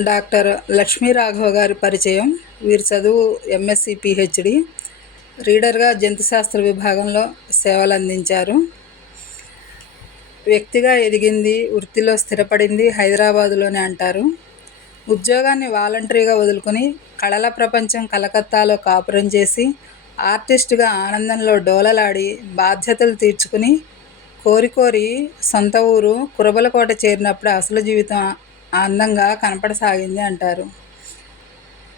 Doctor Lakshmi Raghava గారి పరిచయం. వీరి చదువు ఎంఎస్సి పిహెచ్డి. రీడర్గా జంతుశాస్త్ర విభాగంలో సేవలు అందించారు. వ్యక్తిగా ఎదిగింది, వృత్తిలో స్థిరపడింది హైదరాబాదులోనే అంటారు. ఉద్యోగాన్ని వాలంటరీగా వదులుకొని కళల ప్రపంచం కలకత్తాలో కాపురం చేసి ఆర్టిస్టుగా ఆనందంలో డోలలాడి బాధ్యతలు తీర్చుకుని కోరి సొంత ఊరు కురబలకోట చేరినప్పుడు అసలు జీవితం అందంగా కనపడసాగింది అంటారు.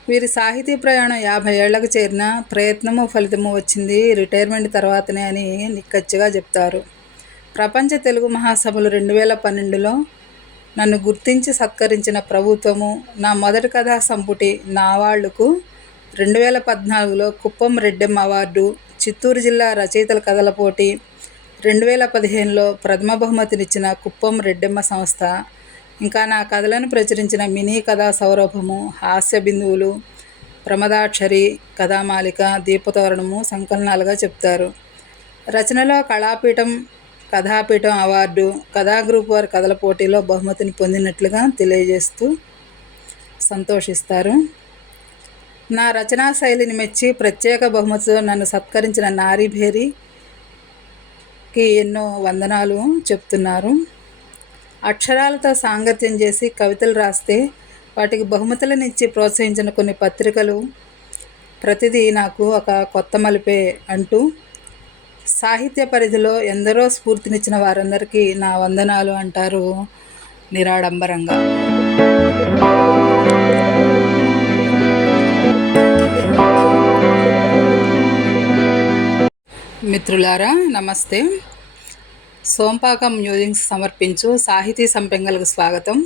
వీరి సాహితీ ప్రయాణం 50 ఏళ్లకు చేరిన ప్రయత్నము ఫలితము వచ్చింది రిటైర్మెంట్ తర్వాతనే అని నిక్కచ్చిగా చెప్తారు. ప్రపంచ తెలుగు మహాసభలు 2012లో నన్ను గుర్తించి సత్కరించిన ప్రభుత్వము, నా మొదటి కథా సంపుటి నా వాళ్లకు 2014లో కుప్పం రెడ్డెమ్మ అవార్డు, చిత్తూరు జిల్లా రచయితల కథల పోటీ, 2015లో ప్రథమ బహుమతినిచ్చిన కుప్పం రెడ్డెమ్మ సంస్థ, ఇంకా నా కథలను ప్రచురించిన మినీ కథా సౌరభము, హాస్య బిందువులు, ప్రమదాక్షరి, కథామాలిక, దీపతోరణము సంకలనాలుగా చెప్తారు. రచనలో కళాపీఠం, కథాపీఠం అవార్డు, కథా గ్రూప్ వారి కథల పోటీలో బహుమతిని పొందినట్లుగా తెలియజేస్తూ సంతోషిస్తారు. నా రచనా శైలిని మెచ్చి ప్రత్యేక బహుమతితో నన్ను సత్కరించిన నారీభేరికి ఎన్నో వందనాలు చెప్తున్నారు. అక్షరాలతో సాంగత్యం చేసి కవితలు రాస్తే వాటికి బహుమతులనిచ్చి ప్రోత్సహించిన కొన్ని పత్రికలు ప్రతిదీ నాకు ఒక కొత్త మలుపే అంటూ సాహిత్య పరిధిలో ఎందరో స్ఫూర్తినిచ్చిన వారందరికీ నా వందనాలు అంటారు నిరాడంబరంగా. మిత్రులారా నమస్తే. సోంపాకం మ్యూజింగ్స్ సమర్పించు సాహితీ సంపెంగలకు స్వాగతం.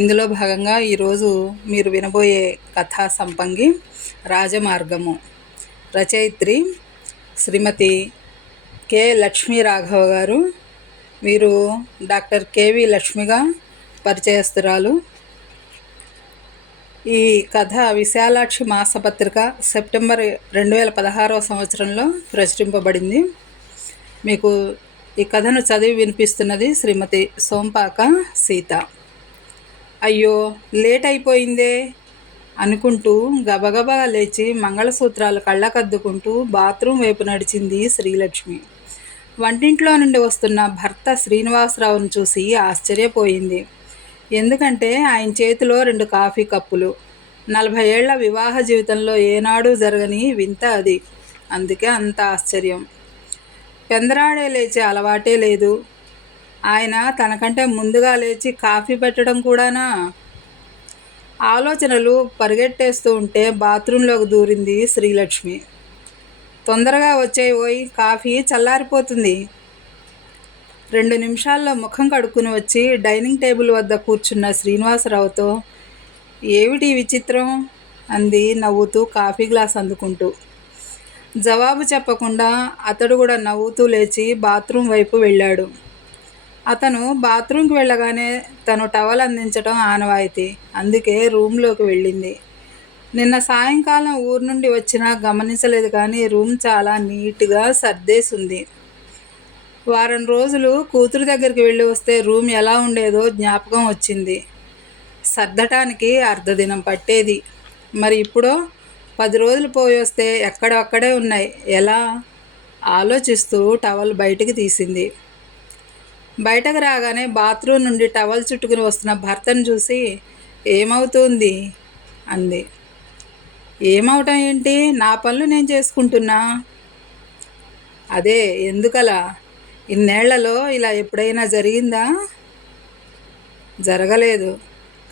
ఇందులో భాగంగా ఈరోజు మీరు వినబోయే కథా సంపంగి రాజమార్గము. రచయిత్రి శ్రీమతి కె లక్ష్మీ రాఘవ గారు. వీరు డాక్టర్ కెవి లక్ష్మిగా పరిచయస్తురాలు. ఈ కథ విశాలాక్షి మాసపత్రిక సెప్టెంబర్ 2016వ సంవత్సరంలో ప్రచురింపబడింది. మీకు ఈ కథను చదివి వినిపిస్తున్నది శ్రీమతి సోంపాక సీత. అయ్యో లేట్ అయిపోయిందే అనుకుంటూ గబగబా లేచి మంగళసూత్రాలు కళ్ళకద్దుకుంటూ బాత్రూమ్ వైపు నడిచింది శ్రీలక్ష్మి. వంటింట్లో నుండి వస్తున్న భర్త శ్రీనివాసరావును చూసి ఆశ్చర్యపోయింది. ఎందుకంటే ఆయన చేతిలో 2 కాఫీ కప్పులు. 40 ఏళ్ల వివాహ జీవితంలో ఏనాడూ జరగని వింత అది. అందుకే అంత ఆశ్చర్యం. పెందరాడే లేచే అలవాటే లేదు. ఆయన తనకంటే ముందుగా లేచి కాఫీ పెట్టడం కూడానా? ఆలోచనలు పరిగెట్టేస్తూ ఉంటే బాత్రూంలోకి దూరింది శ్రీలక్ష్మి. తొందరగా వచ్చేయ్, కాఫీ చల్లారిపోతుంది. 2 నిమిషాల్లో ముఖం కడుక్కుని వచ్చి డైనింగ్ టేబుల్ వద్ద కూర్చున్న శ్రీనివాసరావుతో, ఏమిటి విచిత్రం అంది నవ్వుతూ కాఫీ గ్లాస్ అందుకుంటూ. జవాబు చెప్పకుండా అతడు కూడా నవ్వుతూ లేచి బాత్రూమ్ వైపు వెళ్ళాడు. అతను బాత్రూంకి వెళ్ళగానే తను టవల్ అందించడం ఆనవాయితీ. అందుకే రూమ్లోకి వెళ్ళింది. నిన్న సాయంకాలం ఊరు నుండి వచ్చినా గమనించలేదు కానీ రూమ్ చాలా నీట్గా సర్దేసింది. వారం రోజులు కూతురు దగ్గరికి వెళ్ళి వస్తే రూమ్ ఎలా ఉండేదో జ్ఞాపకం వచ్చింది. సర్దటానికి అర్ధదినం పట్టేది. మరి ఇప్పుడో 10 రోజులు పోయి వస్తే ఎక్కడక్కడే ఉన్నాయి. ఎలా? ఆలోచిస్తూ టవల్ బయటికి తీసింది. బయటకు రాగానే బాత్రూమ్ నుండి టవల్ చుట్టుకుని వస్తున్న భర్తను చూసి, ఏమవుతుంది అంది. ఏమవటం ఏంటి? నా పనులు నేను చేసుకుంటున్నా. అదే ఎందుకలా? ఇన్నేళ్లలో ఇలా ఎప్పుడైనా జరిగిందా? జరగలేదు.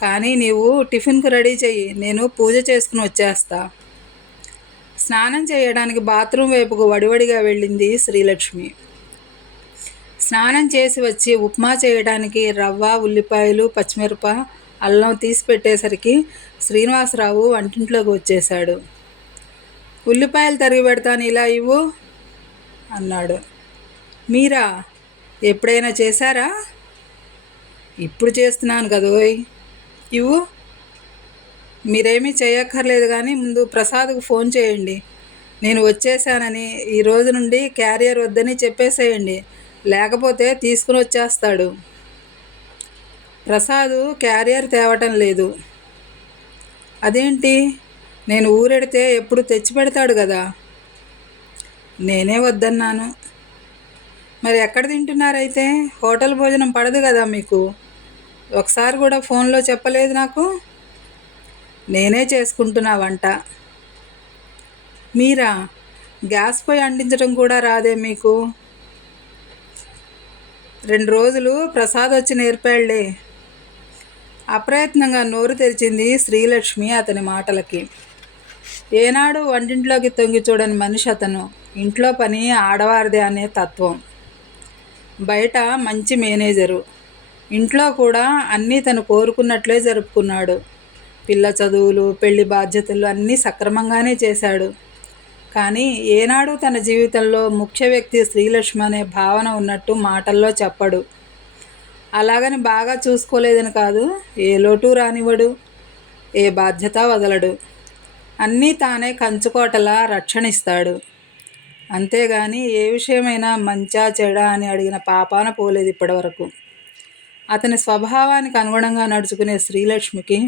కానీ నీవు టిఫిన్కు రెడీ చెయ్యి, నేను పూజ చేసుకుని వచ్చేస్తా. స్నానం చేయడానికి బాత్రూమ్ వైపుకు వడివడిగా వెళ్ళింది శ్రీలక్ష్మి. స్నానం చేసి వచ్చి ఉప్మా చేయడానికి రవ్వ, ఉల్లిపాయలు, పచ్చిమిరప, అల్లం తీసి పెట్టేసరికి శ్రీనివాసరావు వంటింట్లోకి వచ్చేశాడు. ఉల్లిపాయలు తరిగి పెడతాను, ఇలా ఇవ్వు అన్నాడు. మీరా? ఎప్పుడైనా చేశారా? ఇప్పుడు చేస్తున్నాను కదోయ్, ఇవ్వు. మీరేమీ చేయక్కర్లేదు కానీ ముందు ప్రసాద్కు ఫోన్ చేయండి. నేను వచ్చేసానని, ఈ రోజు నుండి క్యారియర్ వద్దని చెప్పేసేయండి. లేకపోతే తీసుకుని వచ్చేస్తాడు. ప్రసాద్ క్యారియర్ తేవటం లేదు. అదేంటి, నేను ఊరెడితే ఎప్పుడు తెచ్చి పెడతాడు కదా. నేనే వద్దన్నాను. మరి ఎక్కడ తింటున్నారైతే? హోటల్ భోజనం పడదు కదా మీకు? ఒకసారి కూడా ఫోన్లో చెప్పలేదు నాకు. నేనే చేసుకుంటున్నా వంట. మీరా? గ్యాస్ పొయ్యి అంటించడం కూడా రాదే మీకు? 2 రోజులు ప్రసాద్ వచ్చి నేర్పాళ్లే. అప్రయత్నంగా నోరు తెరిచింది శ్రీలక్ష్మి అతని మాటలకి. ఏనాడు వంటింట్లోకి తొంగి చూడని మనిషి అతను. ఇంట్లో పని ఆడవారిదే అనే తత్వం. బయట మంచి మేనేజరు. ఇంట్లో కూడా అన్నీ తను కోరుకున్నట్లే జరుపుకున్నాడు. పిల్ల చదువులు, పెళ్లి బాధ్యతలు అన్నీ సక్రమంగానే చేశాడు. కానీ ఏనాడు తన జీవితంలో ముఖ్య వ్యక్తి శ్రీలక్ష్మి అనే భావన ఉన్నట్టు మాటల్లో చెప్పడు. అలాగని బాగా చూసుకోలేదని కాదు, ఏ లోటు రానివ్వడు, ఏ బాధ్యత వదలడు. అన్నీ తానే కంచుకోటలా రక్షణిస్తాడు. అంతేగాని ఏ విషయమైనా మంచా చెడా అని అడిగిన పాపాన పోలేదు ఇప్పటివరకు. అతని స్వభావానికి అనుగుణంగా నడుచుకునే శ్రీలక్ష్మికి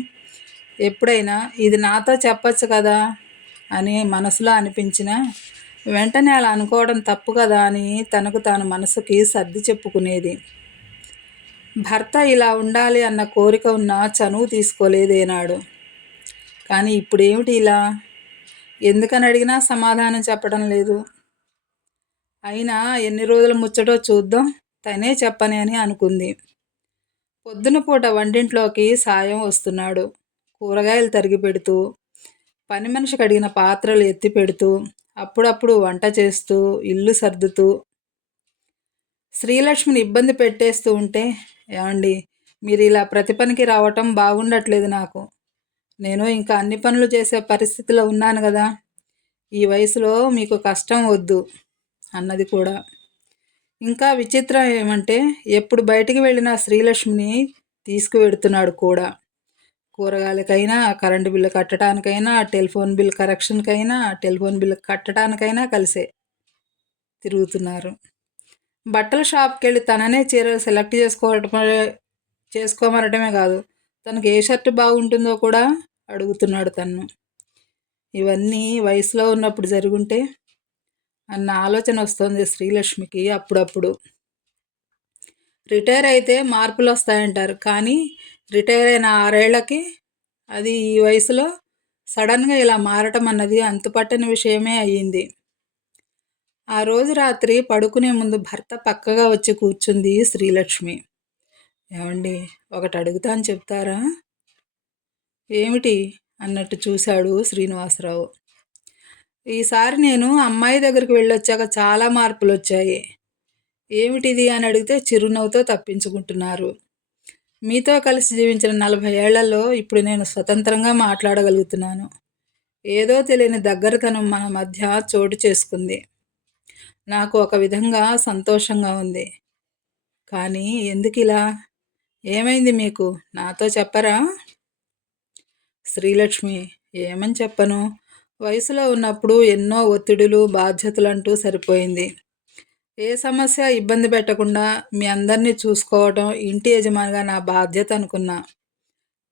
ఎప్పుడైనా ఇది నాతో చెప్పచ్చు కదా అని మనసులో అనిపించినా వెంటనే అలా అనుకోవడం తప్పు కదా అని తనకు తాను మనసుకి సర్ది చెప్పుకునేది. భర్త ఇలా ఉండాలి అన్న కోరిక ఉన్న చనువు తీసుకోలేదేనాడు. కానీ ఇప్పుడేమిటి ఇలా? ఎందుకని అడిగినా సమాధానం చెప్పడం లేదు. అయినా ఎన్ని రోజుల ముచ్చటో చూద్దాం, తనే చెప్పని అని అనుకుంది. పొద్దున పూట వంటింట్లోకి సాయం వస్తున్నాడు. కూరగాయలు తరిగి పెడుతూ, పని మనిషికి అడిగిన పాత్రలు ఎత్తి పెడుతూ, అప్పుడప్పుడు వంట చేస్తూ, ఇల్లు సర్దుతూ శ్రీలక్ష్మిని ఇబ్బంది పెట్టేస్తూ ఉంటే, ఏమండి, మీరు ఇలా ప్రతి పనికి రావటం బాగుండట్లేదు నాకు. నేను ఇంకా అన్ని పనులు చేసే పరిస్థితిలో ఉన్నాను కదా. ఈ వయసులో మీకు కష్టం వద్దు అన్నది కూడా. ఇంకా విచిత్రం ఏమంటే, ఎప్పుడు బయటికి వెళ్ళిన శ్రీలక్ష్మిని తీసుకువెడుతున్నాడు కూడా. కూరగాయలకైనా, కరెంటు బిల్లు కట్టడానికైనా, టెలిఫోన్ బిల్ కరెక్షన్కైనా, టెలిఫోన్ బిల్లు కట్టడానికైనా కలిసే తిరుగుతున్నారు. బట్టల షాప్కి వెళ్ళి తననే చీరలు సెలెక్ట్ చేసుకోమనటమే కాదు, తనకు ఏ షర్ట్ బాగుంటుందో కూడా అడుగుతున్నాడు తన్ను. ఇవన్నీ వయసులో ఉన్నప్పుడు జరుగుంటే అన్న ఆలోచన వస్తుంది శ్రీలక్ష్మికి అప్పుడప్పుడు. రిటైర్ అయితే మార్పులు వస్తాయంటారు, కానీ రిటైర్ అయిన 6 ఏళ్లకి అది ఈ వయసులో సడన్గా ఇలా మారటం అన్నది అంతుపట్టని విషయమే అయ్యింది. ఆ రోజు రాత్రి పడుకునే ముందు భర్త పక్కగా వచ్చి కూర్చుంది శ్రీలక్ష్మి. ఏమండి, ఒకటి అడుగుతాను చెప్తారా? ఏమిటి అన్నట్టు చూశాడు శ్రీనివాసరావు. ఈసారి నేను అమ్మాయి దగ్గరికి వెళ్ళొచ్చాక చాలా మార్పులు వచ్చాయి. ఏమిటిది అని అడిగితే చిరునవ్వుతో తప్పించుకుంటున్నారు. మీతో కలిసి జీవించిన 40 ఏళ్లలో ఇప్పుడు నేను స్వతంత్రంగా మాట్లాడగలుగుతున్నాను. ఏదో తెలియని దగ్గరతనం మన మధ్య చోటు చేసుకుంది. నాకు ఒక విధంగా సంతోషంగా ఉంది. కానీ ఎందుకిలా? ఏమైంది మీకు? నాతో చెప్పరా? శ్రీలక్ష్మి: ఏమని చెప్పను, వయసులో ఉన్నప్పుడు ఎన్నో ఒత్తిడులు, బాధ్యతలంటూ సరిపోయింది. ఏ సమస్య ఇబ్బంది పెట్టకుండా మీ అందరినీ చూసుకోవటం ఇంటి యజమానిగా నా బాధ్యత అనుకున్నా.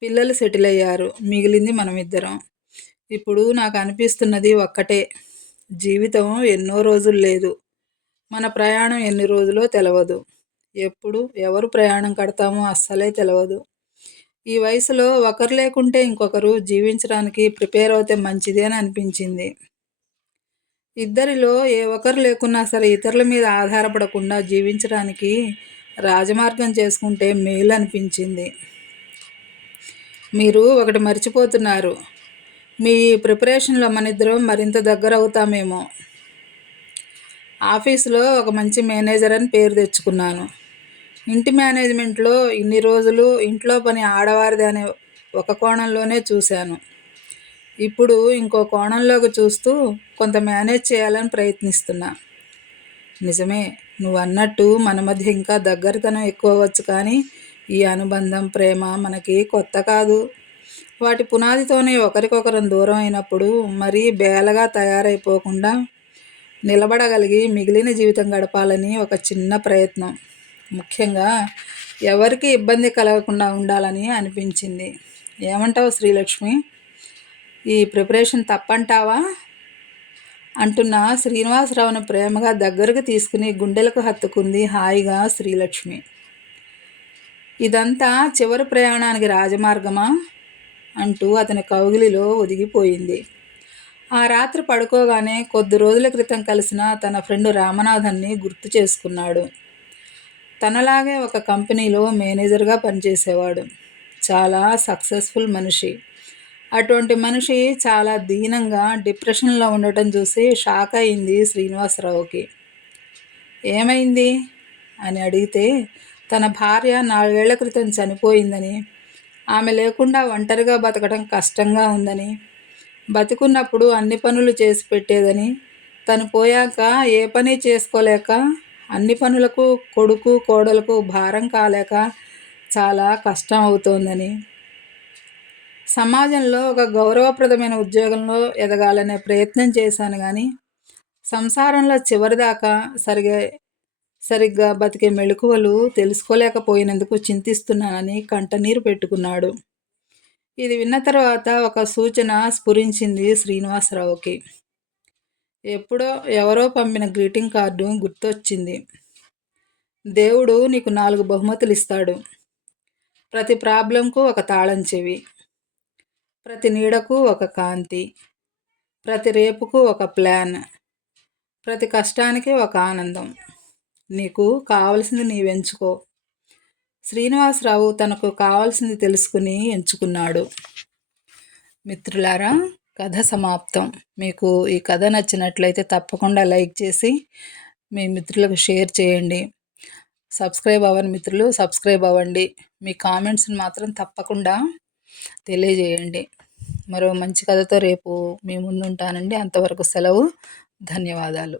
పిల్లలు సెటిల్ అయ్యారు, మిగిలింది మనమిద్దరం. ఇప్పుడు నాకు అనిపిస్తున్నది ఒక్కటే, జీవితం ఎన్నో రోజులు లేదు. మన ప్రయాణం ఎన్ని రోజులో తెలవదు. ఎప్పుడు ఎవరు ప్రయాణం కడతామో అస్సలే తెలవదు. ఈ వయసులో ఒకరు లేకుంటే ఇంకొకరు జీవించడానికి ప్రిపేర్ అవుతే మంచిది అని అనిపించింది. ఇద్దరిలో ఏ ఒక్కరు లేకున్నా సరే ఇతరుల మీద ఆధారపడకుండా జీవించడానికి రాజమార్గం చేసుకుంటే మేలు అనిపించింది. మీరు ఒకటి మర్చిపోతున్నారు. మీ ప్రిపరేషన్లో మనిద్దరం మరింత దగ్గర అవుతామేమో. ఆఫీసులో ఒక మంచి మేనేజర్ అని పేరు తెచ్చుకున్నాను. ఇంటి మేనేజ్మెంట్లో ఇన్ని రోజులు ఇంట్లో పని ఆడవారిది అనే ఒక కోణంలోనే చూశాను. ఇప్పుడు ఇంకో కోణంలోకి చూస్తూ కొంత మేనేజ్ చేయాలని ప్రయత్నిస్తున్నా. నిజమే, నువ్వు అన్నట్టు మన మధ్య ఇంకా దగ్గరతనం ఎక్కువ అవ్వచ్చు, కానీ ఈ అనుబంధం, ప్రేమ మనకి కొత్త కాదు. వాటి పునాదితోనే ఒకరికొకరం దూరం అయినప్పుడు మరీ బేలగా తయారైపోకుండా నిలబడగలిగి మిగిలిన జీవితం గడపాలని ఒక చిన్న ప్రయత్నం. ముఖ్యంగా ఎవరికి ఇబ్బంది కలగకుండా ఉండాలని అనిపించింది. ఏమంటావు శ్రీలక్ష్మి? ఈ ప్రిపరేషన్ తప్పంటావా అంటున్న శ్రీనివాసరావును ప్రేమగా దగ్గరకు తీసుకుని గుండెలకు హత్తుకుంది హాయిగా శ్రీలక్ష్మి. ఇదంతా చివరి ప్రయాణానికి రాజమార్గమా అంటూ అతని కౌగిలిలో ఒదిగిపోయింది. ఆ రాత్రి పడుకోగానే కొద్ది రోజుల క్రితం కలిసిన తన ఫ్రెండ్ రామనాథన్ని గుర్తు చేసుకున్నాడు. తనలాగే ఒక కంపెనీలో మేనేజర్గా పనిచేసేవాడు. చాలా సక్సెస్ఫుల్ మనిషి. అటువంటి మనిషి చాలా దీనంగా డిప్రెషన్లో ఉండటం చూసి షాక్ అయింది శ్రీనివాసరావుకి. ఏమైంది అని అడిగితే తన భార్య 4 ఏళ్ల క్రితం చనిపోయిందని, ఆమె లేకుండా ఒంటరిగా బతకడం కష్టంగా ఉందని, బతికున్నప్పుడు అన్ని పనులు చేసి పెట్టేదని, తను పోయాక ఏ పని చేసుకోలేక అన్ని పనులకు కొడుకు కోడలకు భారం కాలేక చాలా కష్టం అవుతోందని, సమాజంలో ఒక గౌరవప్రదమైన ఉద్యోగంలో ఎదగాలనే ప్రయత్నం చేశాను కానీ సంసారంలో చివరిదాకా సరిగ్గా బతికే మెళకువలు తెలుసుకోలేకపోయినందుకు చింతిస్తున్నానని కంటనీరు పెట్టుకున్నాడు. ఇది విన్న తర్వాత ఒక సూచన స్ఫురించింది శ్రీనివాసరావుకి. ఎప్పుడో ఎవరో పంపిన గ్రీటింగ్ కార్డు గుర్తొచ్చింది. దేవుడు నీకు 4 బహుమతులు ఇస్తాడు. ప్రతి ప్రాబ్లంకు ఒక తాళం చెవి, ప్రతి నీడకు ఒక కాంతి, ప్రతి రేపుకు ఒక ప్లాన్, ప్రతి కష్టానికి ఒక ఆనందం. నీకు కావలసింది నీవెంచుకో. శ్రీనివాసరావు తనకు కావాల్సింది తెలుసుకుని ఎంచుకున్నాడు. మిత్రులారా, కథ సమాప్తం. మీకు ఈ కథ నచ్చినట్లయితే తప్పకుండా లైక్ చేసి మీ మిత్రులకు షేర్ చేయండి. సబ్స్క్రైబ్ అవ్వని మిత్రులు సబ్స్క్రైబ్ అవ్వండి. మీ కామెంట్స్ని మాత్రం తప్పకుండా తెలియజేయండి. మరో మంచి కథతో రేపు మీ ముందుంటానండి. అంతవరకు సెలవు. ధన్యవాదాలు.